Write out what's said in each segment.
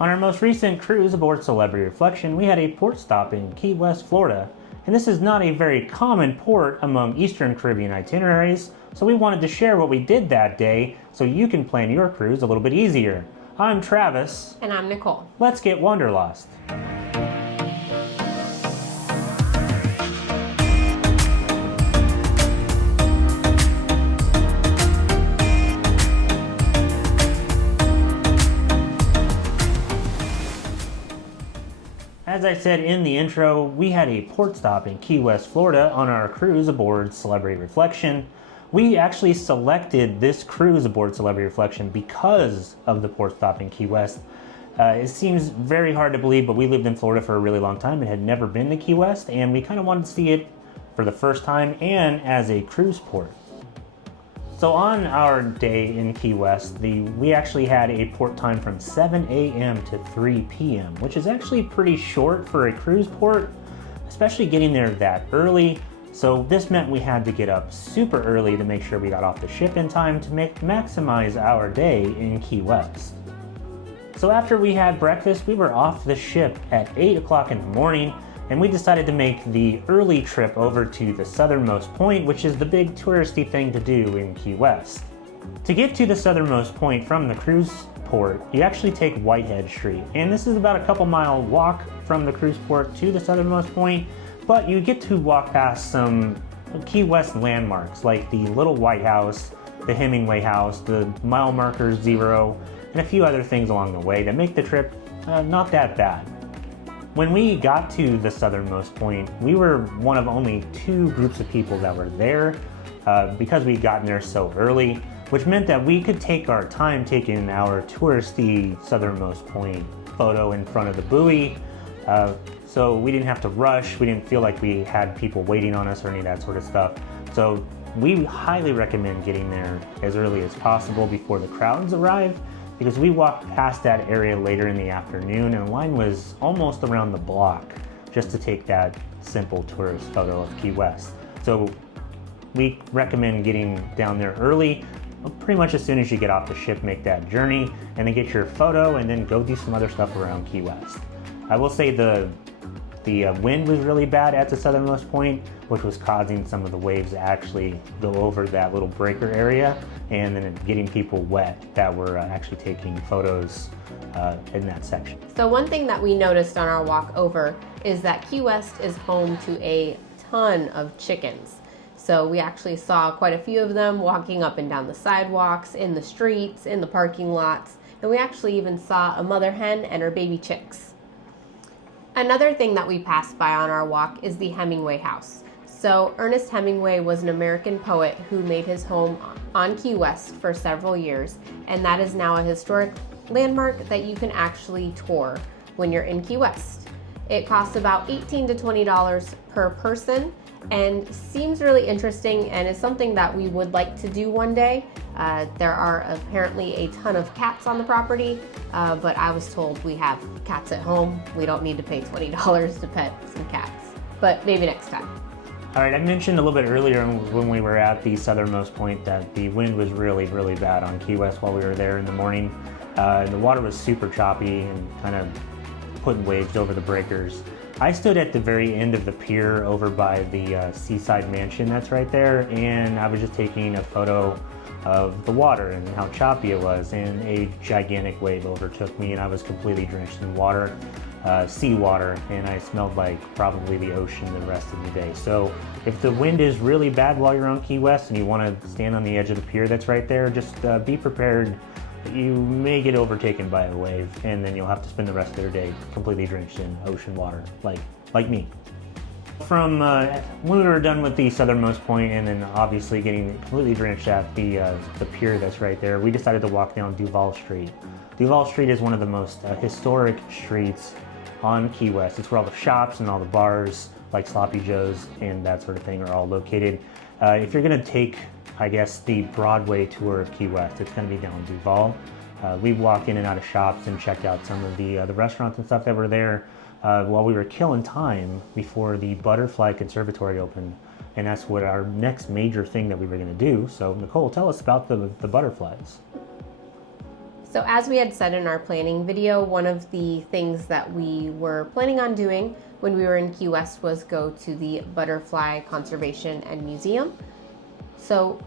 On our most recent cruise aboard Celebrity Reflection, we had a port stop in Key West, Florida, and this is not a very common port among Eastern Caribbean itineraries, so we wanted to share what we did that day so you can plan your cruise a little bit easier. I'm Travis. And I'm Nicole. Let's get wanderlost. As I said in the intro, we had a port stop in Key West, Florida on our cruise aboard Celebrity Reflection. We actually selected this cruise aboard Celebrity Reflection because of the port stop in Key West. It seems very hard to believe, but we lived in Florida for a really long time and had never been to Key West, and we kind of wanted to see it for the first time and as a cruise port. So on our day in Key West, we actually had a port time from 7 a.m. to 3 p.m., which is actually pretty short for a cruise port, especially getting there that early. So this meant we had to get up super early to make sure we got off the ship in time to maximize our day in Key West. So after we had breakfast, we were off the ship at 8 o'clock in the morning, and we decided to make the early trip over to the Southernmost Point, which is the big touristy thing to do in Key West. To get to the Southernmost Point from the cruise port, you actually take Whitehead Street, and this is about a couple mile walk from the cruise port to the Southernmost Point, but you get to walk past some Key West landmarks like the Little White House, the Hemingway House, the mile marker 0, and a few other things along the way that make the trip not that bad. When we got to the Southernmost Point, we were one of only 2 groups of people that were there because we'd gotten there so early, which meant that we could take our time taking our touristy Southernmost Point photo in front of the buoy. So we didn't have to rush, we didn't feel like we had people waiting on us or any of that sort of stuff. So we highly recommend getting there as early as possible before the crowds arrive, because we walked past that area later in the afternoon and the line was almost around the block just to take that simple tourist photo of Key West. So we recommend getting down there early, pretty much as soon as you get off the ship, make that journey and then get your photo and then go do some other stuff around Key West. I will say the wind was really bad at the Southernmost Point, which was causing some of the waves to actually go over that little breaker area and then getting people wet that were actually taking photos in that section. So one thing that we noticed on our walk over is that Key West is home to a ton of chickens. So we actually saw quite a few of them walking up and down the sidewalks, in the streets, in the parking lots, and we actually even saw a mother hen and her baby chicks. Another thing that we passed by on our walk is the Hemingway House. So Ernest Hemingway was an American poet who made his home on Key West for several years, and that is now a historic landmark that you can actually tour when you're in Key West. It costs about $18 to $20 per person and seems really interesting and is something that we would like to do one day. There are apparently a ton of cats on the property, but I was told we have cats at home. We don't need to pay $20 to pet some cats, but maybe next time. All right, I mentioned a little bit earlier when we were at the Southernmost Point that the wind was really, really bad on Key West while we were there in the morning. The water was super choppy and kind of putting waves over the breakers. I stood at the very end of the pier over by the Seaside Mansion that's right there, and I was just taking a photo of the water and how choppy it was, and a gigantic wave overtook me and I was completely drenched in water, seawater, and I smelled like probably the ocean the rest of the day. So if the wind is really bad while you're on Key West and you want to stand on the edge of the pier that's right there, just be prepared that you may get overtaken by a wave and then you'll have to spend the rest of your day completely drenched in ocean water, like me. From when we were done with the Southernmost Point and then obviously getting completely drenched at the pier that's right there, we decided to walk down Duval Street. Duval Street is one of the most historic streets on Key West. It's where all the shops and all the bars like Sloppy Joe's and that sort of thing are all located. If you're going to take, I guess, the Broadway tour of Key West, it's going to be down Duval. We walked in and out of shops and checked out some of the restaurants and stuff that were there while we were killing time before the Butterfly Conservatory opened, and that's what our next major thing that we were going to do. So Nicole, tell us about the butterflies. So as we had said in our planning video, one of the things that we were planning on doing when we were in Key West was go to the Butterfly Conservation and Museum. So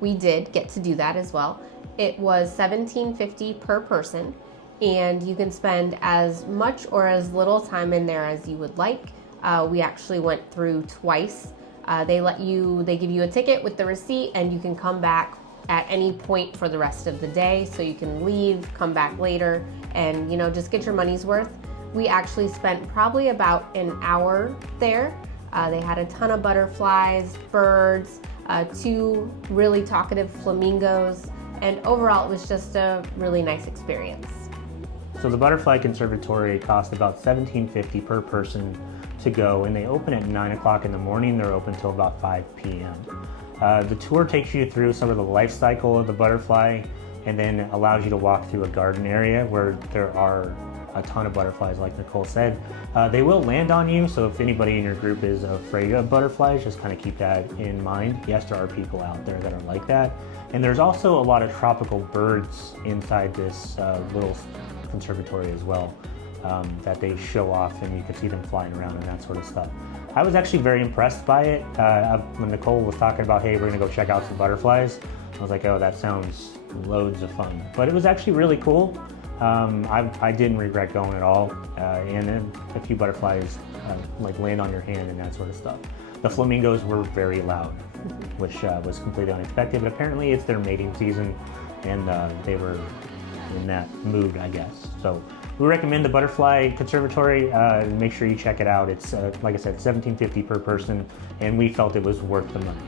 we did get to do that as well. It was $17.50 per person, and you can spend as much or as little time in there as you would like. We actually went through twice. They give you a ticket with the receipt, and you can come back at any point for the rest of the day. So you can leave, come back later, and just get your money's worth. We actually spent probably about an hour there. They had a ton of butterflies, birds, 2 really talkative flamingos, and overall it was just a really nice experience. So the Butterfly Conservatory cost about $17.50 per person to go, and they open at 9 o'clock in the morning. They're open till about 5 p.m. The tour takes you through some of the life cycle of the butterfly, and then allows you to walk through a garden area where there are a ton of butterflies, like Nicole said. They will land on you, so if anybody in your group is afraid of butterflies, just kind of keep that in mind. Yes, there are people out there that are like that. And there's also a lot of tropical birds inside this little conservatory as well, that they show off, and you can see them flying around and that sort of stuff. I was actually very impressed by it. When Nicole was talking about, hey, we're gonna go check out some butterflies, I was like, oh, that sounds loads of fun. But it was actually really cool. I didn't regret going at all, and then a few butterflies like land on your hand and that sort of stuff. The flamingos were very loud, which was completely unexpected, but apparently it's their mating season, and they were in that mood, I guess. So we recommend the Butterfly Conservatory. Make sure you check it out. It's, like I said, $17.50 per person, and we felt it was worth the money.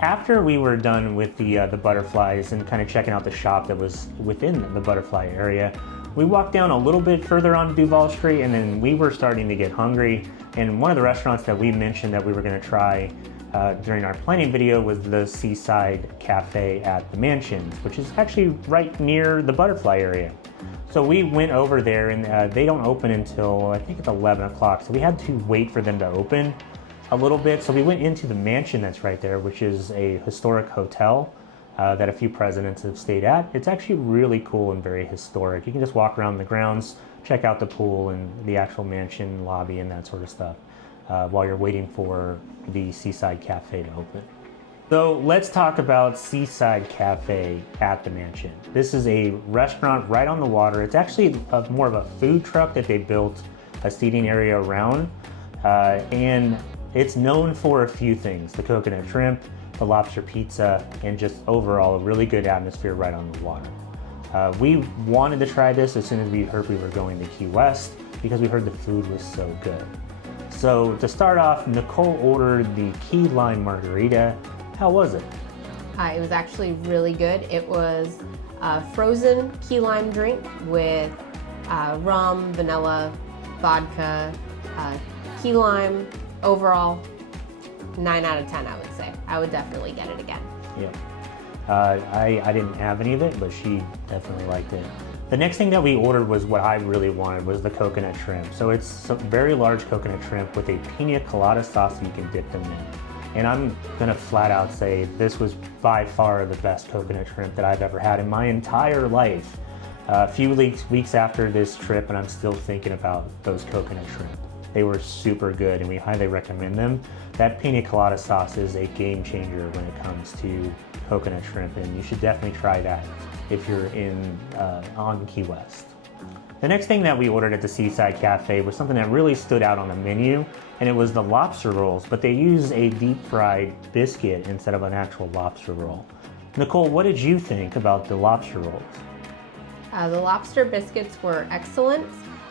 After we were done with the butterflies and kind of checking out the shop that was within the butterfly area, we walked down a little bit further on Duval Street, and then we were starting to get hungry. And one of the restaurants that we mentioned that we were going to try during our planning video was the Seaside Cafe at the Mansions, which is actually right near the butterfly area. So we went over there, and they don't open until I think it's 11 o'clock. So we had to wait for them to open a little bit. So we went into the mansion that's right there, which is a historic hotel that a few presidents have stayed at. It's actually really cool and very historic. You can just walk around the grounds, check out the pool and the actual mansion lobby and that sort of stuff while you're waiting for the Seaside Cafe to open. So let's talk about Seaside Cafe at the mansion. This is a restaurant right on the water. It's actually more of a food truck that they built a seating area around, and it's known for a few things: the coconut shrimp, the lobster pizza, and just overall a really good atmosphere right on the water. We wanted to try this as soon as we heard we were going to Key West because we heard the food was so good. So to start off, Nicole ordered the key lime margarita. How was it? It was actually really good. It was a frozen key lime drink with rum, vanilla, vodka, key lime. Overall, 9 out of 10, I would say. I would definitely get it again. Yeah. I didn't have any of it, but she definitely liked it. The next thing that we ordered was what I really wanted, was the coconut shrimp. So it's some very large coconut shrimp with a pina colada sauce that you can dip them in. And I'm gonna flat out say this was by far the best coconut shrimp that I've ever had in my entire life. A few weeks after this trip, and I'm still thinking about those coconut shrimp. They were super good, and we highly recommend them. That pina colada sauce is a game changer when it comes to coconut shrimp, and you should definitely try that if you're on Key West. The next thing that we ordered at the Seaside Cafe was something that really stood out on the menu, and it was the lobster rolls, but they use a deep fried biscuit instead of an actual lobster roll. Nicole, what did you think about the lobster rolls? The lobster biscuits were excellent,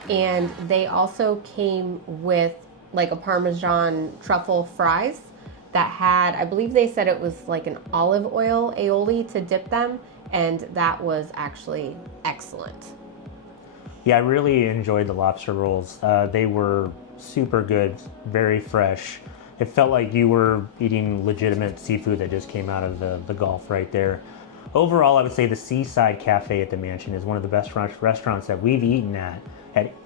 and they also came with like a Parmesan truffle fries that had, I believe they said it was like an olive oil aioli to dip them, and that was actually excellent. Yeah, I really enjoyed the lobster rolls. They were super good, very fresh. It felt like you were eating legitimate seafood that just came out of the Gulf right there. Overall, I would say the Seaside Cafe at the Mansion is one of the best restaurants that we've eaten at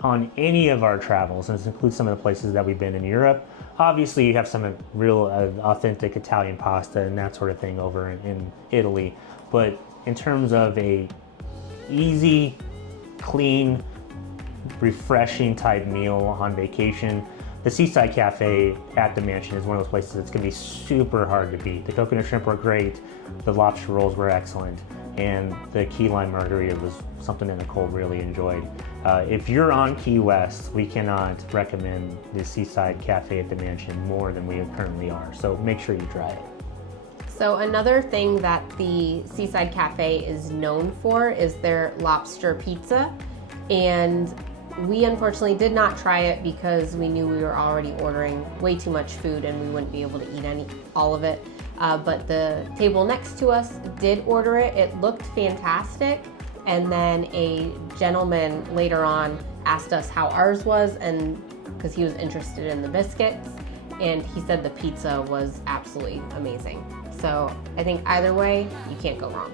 on any of our travels, and this includes some of the places that we've been in Europe. Obviously, you have some real authentic Italian pasta and that sort of thing over in Italy, but in terms of a easy, clean, refreshing type meal on vacation. The Seaside Cafe at the mansion is one of those places that's going to be super hard to beat. The coconut shrimp were great, the lobster rolls were excellent, and the key lime margarita was something that Nicole really enjoyed. If you're on Key West, we cannot recommend the Seaside Cafe at the mansion more than we currently are, so make sure you try it. So another thing that the Seaside Cafe is known for is their lobster pizza, and we unfortunately did not try it because we knew we were already ordering way too much food and we wouldn't be able to eat all of it. But the table next to us did order it. It looked fantastic. And then a gentleman later on asked us how ours was, and because he was interested in the biscuits, and he said the pizza was absolutely amazing. So I think either way, you can't go wrong.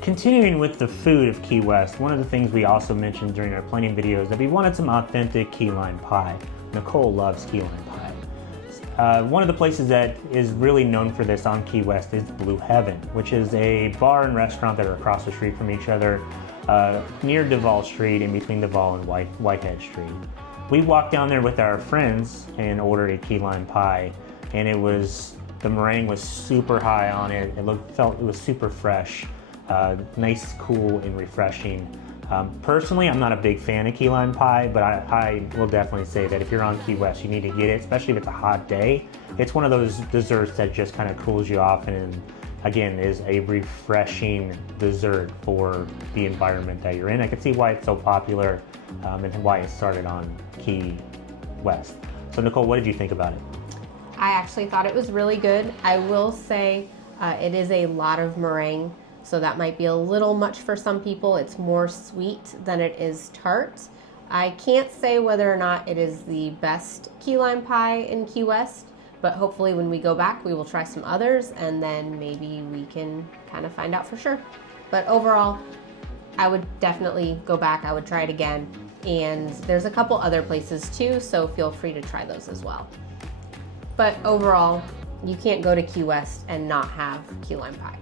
Continuing with the food of Key West, one of the things we also mentioned during our planning video is that we wanted some authentic key lime pie. Nicole loves key lime pie. One of the places that is really known for this on Key West is Blue Heaven, which is a bar and restaurant that are across the street from each other, near Duval Street, in between Duval and Whitehead Street. We walked down there with our friends and ordered a key lime pie, and the meringue was super high on it. It was super fresh. Nice, cool, and refreshing. Personally, I'm not a big fan of key lime pie, but I will definitely say that if you're on Key West, you need to get it, especially if it's a hot day. It's one of those desserts that just kind of cools you off, and again, is a refreshing dessert for the environment that you're in. I can see why it's so popular and why it started on Key West. So Nicole, what did you think about it? I actually thought it was really good. I will say it is a lot of meringue, so that might be a little much for some people. It's more sweet than it is tart. I can't say whether or not it is the best key lime pie in Key West, but hopefully when we go back, we will try some others, and then maybe we can kind of find out for sure. But overall, I would definitely go back. I would try it again. And there's a couple other places too, so feel free to try those as well. But overall, you can't go to Key West and not have key lime pie.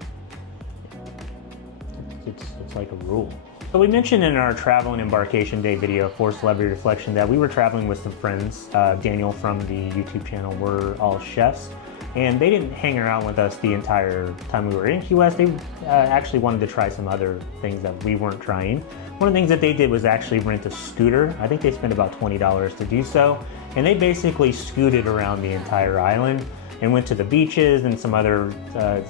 It's like a rule. So we mentioned in our travel and embarkation day video for Celebrity Reflection that we were traveling with some friends. Daniel from the YouTube channel, we're all chefs, and they didn't hang around with us the entire time we were in Key West. They actually wanted to try some other things that we weren't trying. One of the things that they did was actually rent a scooter. I think they spent about $20 to do so, and they basically scooted around the entire island and went to the beaches and some other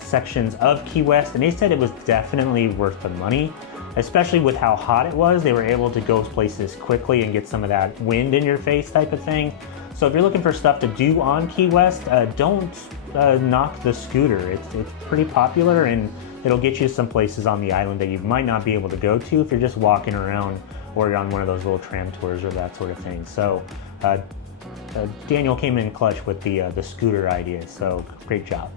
sections of Key West, and they said it was definitely worth the money, especially with how hot it was. They were able to go places quickly and get some of that wind in your face type of thing. So if you're looking for stuff to do on Key West, don't knock the scooter. It's pretty popular, and it'll get you some places on the island that you might not be able to go to if you're just walking around or you're on one of those little tram tours or that sort of thing. So Daniel came in clutch with the scooter idea, so great job.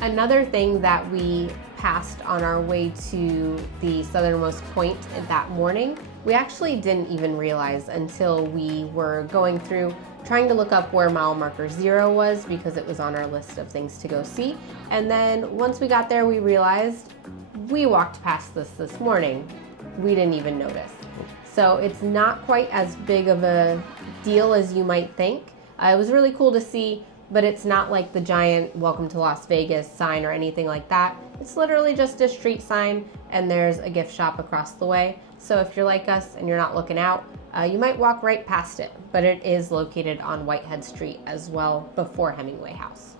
Another thing that we passed on our way to the Southernmost Point that morning, we actually didn't even realize until we were going through trying to look up where mile marker 0 was, because it was on our list of things to go see. And then once we got there, we realized we walked past this morning. We didn't even notice. So it's not quite as big of a deal as you might think. It was really cool to see, but it's not like the giant Welcome to Las Vegas sign or anything like that. It's literally just a street sign, and there's a gift shop across the way. So if you're like us and you're not looking out, you might walk right past it, but it is located on Whitehead Street as well, before Hemingway House.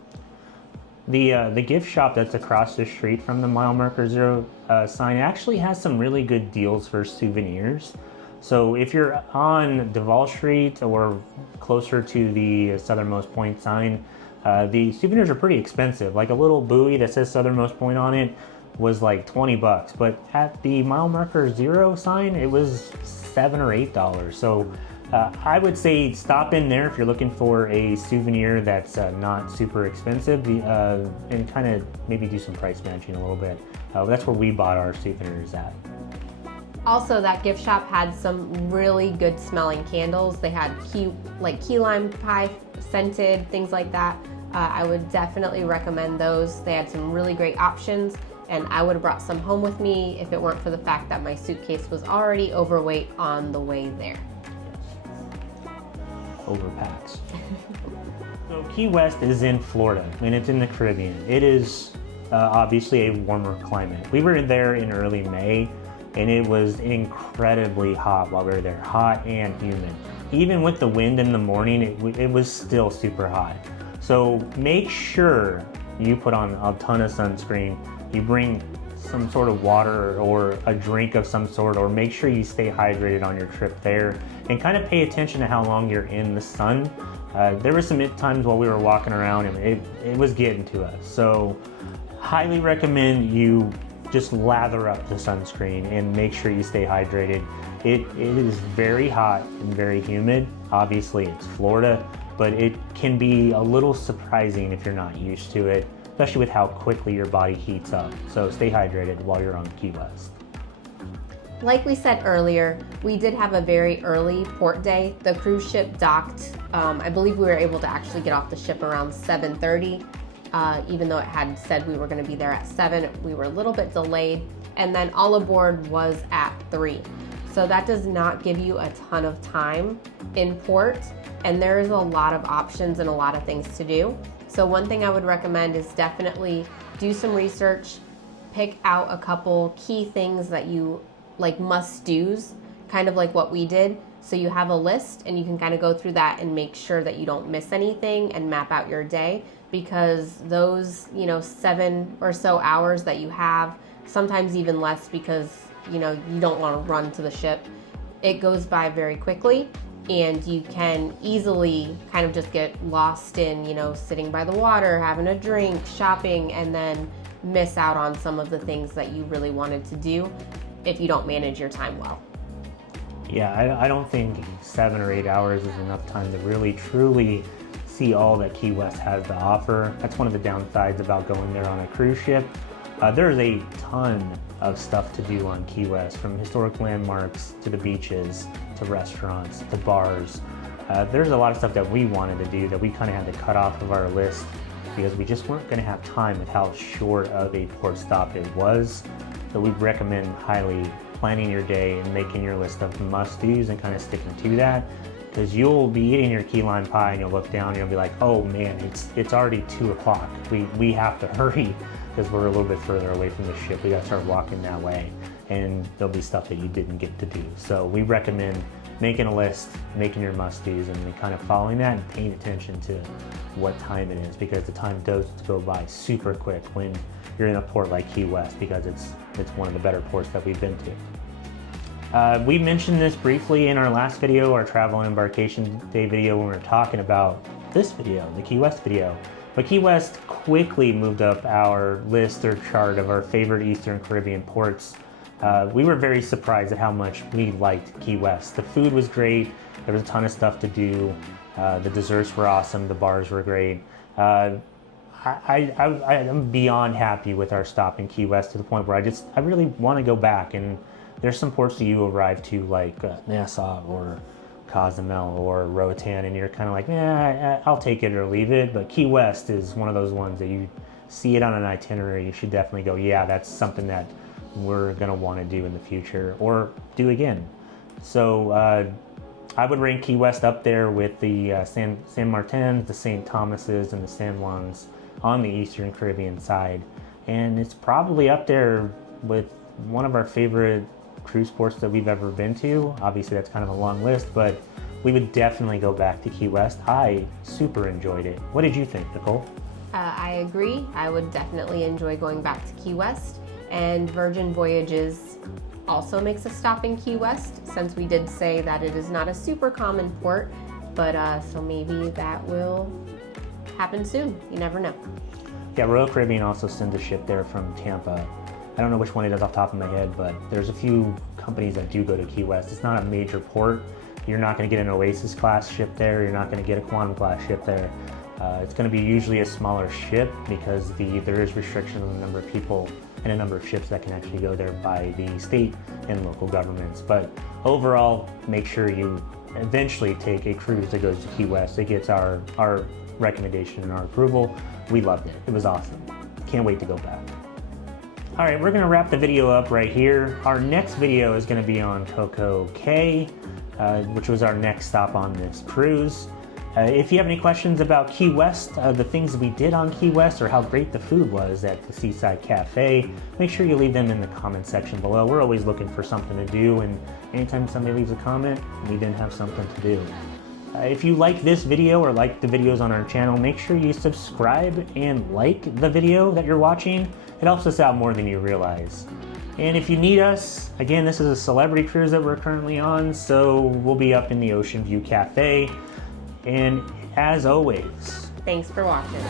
The gift shop that's across the street from the mile marker 0 sign actually has some really good deals for souvenirs. So if you're on Duval Street or closer to the Southernmost Point sign, the souvenirs are pretty expensive. Like a little buoy that says Southernmost Point on it was like $20, but at the mile marker 0 sign, it was $7 or $8. So I would say stop in there if you're looking for a souvenir that's not super expensive, and kind of maybe do some price matching a little bit. That's where we bought our souvenirs at. Also, that gift shop had some really good smelling candles. They had key lime pie scented, things like that. I would definitely recommend those. They had some really great options. and I would have brought some home with me if it weren't for the fact that my suitcase was already overweight on the way there. Overpacks. So Key West is in Florida, and it's in the Caribbean. It is obviously a warmer climate. We were there in early May, and it was incredibly hot while we were there, hot and humid. Even with the wind in the morning, it was still super hot. So make sure you put on a ton of sunscreen, you bring some sort of water or a drink of some sort, or make sure you stay hydrated on your trip there, and kind of pay attention to how long you're in the sun. There were some times while we were walking around and it was getting to us. So highly recommend you just lather up the sunscreen and make sure you stay hydrated. It is very hot and very humid. Obviously it's Florida, but it can be a little surprising if you're not used to it, especially with how quickly your body heats up. So stay hydrated while you're on Key West. Like we said earlier, we did have a very early port day. The cruise ship docked. I believe we were able to actually get off the ship around 7:30. Even though it had said we were going to be there at 7, we were a little bit delayed. And then all aboard was at 3. So that does not give you a ton of time in port. And there is a lot of options and a lot of things to do. So one thing I would recommend is definitely do some research, pick out a couple key things that you like must-dos, kind of like what we did. So you have a list and you can kind of go through that and make sure that you don't miss anything and map out your day, because those, 7 or so hours that you have, sometimes even less, because, you don't want to run to the ship. It goes by very quickly, and you can easily kind of just get lost in, sitting by the water, having a drink, shopping, and then miss out on some of the things that you really wanted to do if you don't manage your time well. Yeah, I don't think 7 or 8 hours is enough time to really truly see all that Key West has to offer. That's one of the downsides about going there on a cruise ship. There's a ton of stuff to do on Key West, from historic landmarks to the beaches to restaurants to bars. There's a lot of stuff that we wanted to do that we kind of had to cut off of our list because we just weren't going to have time with how short of a port stop it was. So we recommend highly planning your day and making your list of must-dos and kind of sticking to that, because you'll be eating your key lime pie and you'll look down and you'll be like, oh man, it's already 2 o'clock. We have to hurry because we're a little bit further away from the ship. We got to start walking that way, and there'll be stuff that you didn't get to do. So we recommend making a list, making your must-dos, and then kind of following that and paying attention to what time it is, because the time does go by super quick when you're in a port like Key West, because it's one of the better ports that we've been to. We mentioned this briefly in our last video, our travel and embarkation day video, when we were talking about this video, the Key West video. But Key West quickly moved up our list or chart of our favorite Eastern Caribbean ports. We were very surprised at how much we liked Key West. The food was great. There was a ton of stuff to do. The desserts were awesome. The bars were great. I'm beyond happy with our stop in Key West, to the point where I really want to go back. And there's some ports that you arrive to, like Nassau or Cozumel or Roatan, and you're kind of like, I'll take it or leave it. But Key West is one of those ones that you see it on an itinerary, you should definitely go, yeah, that's something that we're going to want to do in the future or do again. So I would rank Key West up there with the San Martins, the St. Thomas's, and the San Juans on the Eastern Caribbean side. And it's probably up there with one of our favorite cruise ports that we've ever been to. Obviously that's kind of a long list, but we would definitely go back to Key West. I super enjoyed it. What did you think, Nicole? I agree. I would definitely enjoy going back to Key West. And Virgin Voyages also makes a stop in Key West, since we did say that it is not a super common port, but so maybe that will happen soon. You never know. Yeah, Royal Caribbean also sends a ship there from Tampa. I don't know which one it is off the top of my head, but there's a few companies that do go to Key West. It's not a major port. You're not going to get an Oasis class ship there. You're not going to get a Quantum class ship there. It's going to be usually a smaller ship, because there is restriction on the number of people and a number of ships that can actually go there by the state and local governments. But overall, make sure you eventually take a cruise that goes to Key West. It gets our recommendation and our approval. We loved it. It was awesome. Can't wait to go back. All right, we're gonna wrap the video up right here. Our next video is gonna be on Coco Cay, which was our next stop on this cruise. If you have any questions about Key West, the things we did on Key West, or how great the food was at the Seaside Cafe, make sure you leave them in the comment section below. We're always looking for something to do, and anytime somebody leaves a comment, we didn't have something to do. If you like this video or like the videos on our channel, make sure you subscribe and like the video that you're watching. It helps us out more than you realize. And if you need us, again, this is a celebrity cruise that we're currently on, so we'll be up in the Ocean View Cafe. And as always, Thanks for watching.